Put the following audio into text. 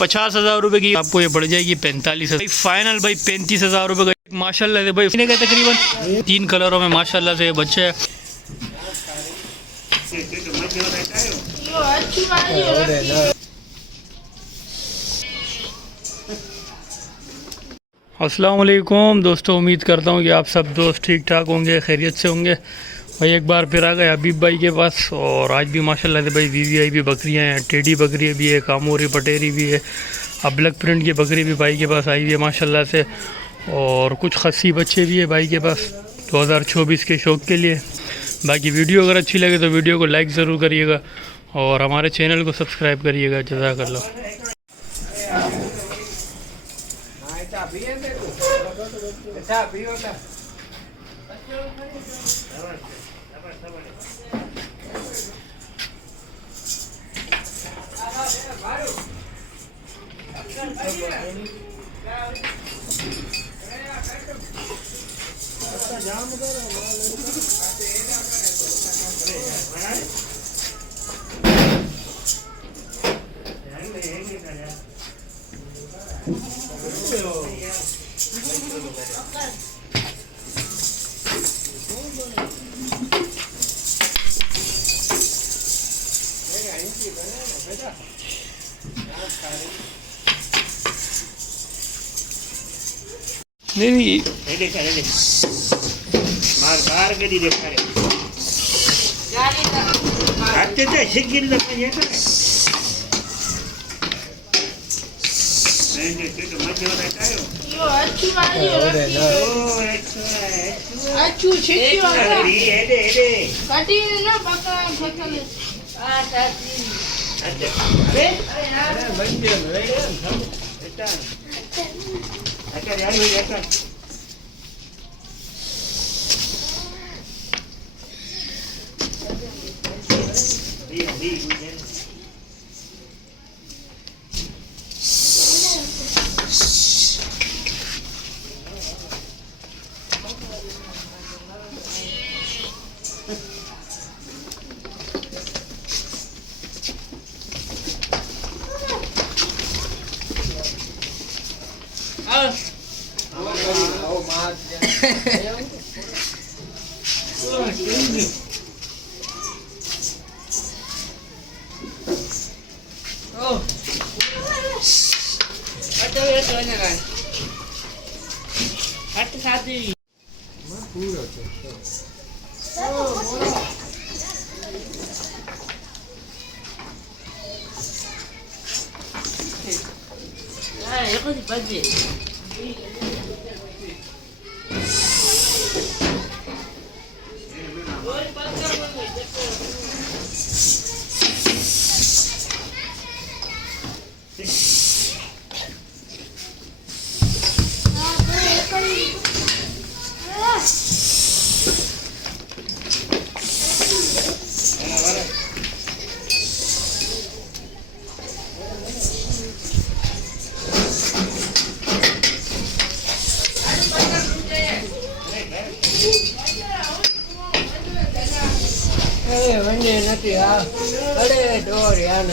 50,000 रुपये की आपको ये पड़ जाएगी 45,000 फाइनल भाई 35,000 रुपये का माशाल्लाह से भाई का तकरीबन 3 कलरों में माशाल्लाह से बच्चे है। अस्सलाम वालेकुम दोस्तों, उम्मीद करता हूँ कि आप सब दोस्त ठीक ठाक होंगे, खैरियत से होंगे। भाई एक बार फिर आ गए हबीब भाई के पास और आज भी माशाल्लाह से भाई वीवीआईपी बकरियाँ हैं। टेडी बकरी भी है, कामोरी पटेरी भी है, अबलक प्रिंट की बकरी भी भाई के पास आई हुई है माशाल्लाह से। और कुछ खस्सी बच्चे भी है भाई के पास 2024 के शौक़ के लिए। बाकी वीडियो अगर अच्छी लगे तो वीडियो को लाइक ज़रूर करिएगा और हमारे चैनल को सब्सक्राइब करिएगा। जज़ाकल्लाह। नहीं मार के दी देखा रे आते थे शिगिल लगे ये कर नहीं तो मत हो रहा है यो अच्छी वाली हो अच्छू शिगी वाला ये काटी ना पका फसल आ ताजी अरे यार बन गया बेटा अच्छा यार हो जाता अरे डोर यार